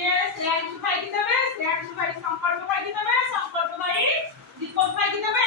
দিয়ে শ্রেয়াংশু ভাই কি দেবে, শ্রেয়াংশু ভাই সম্পর্ক ভাই কি দেবে, সম্পর্ক ভাই দীপক ভাই কি দেবে।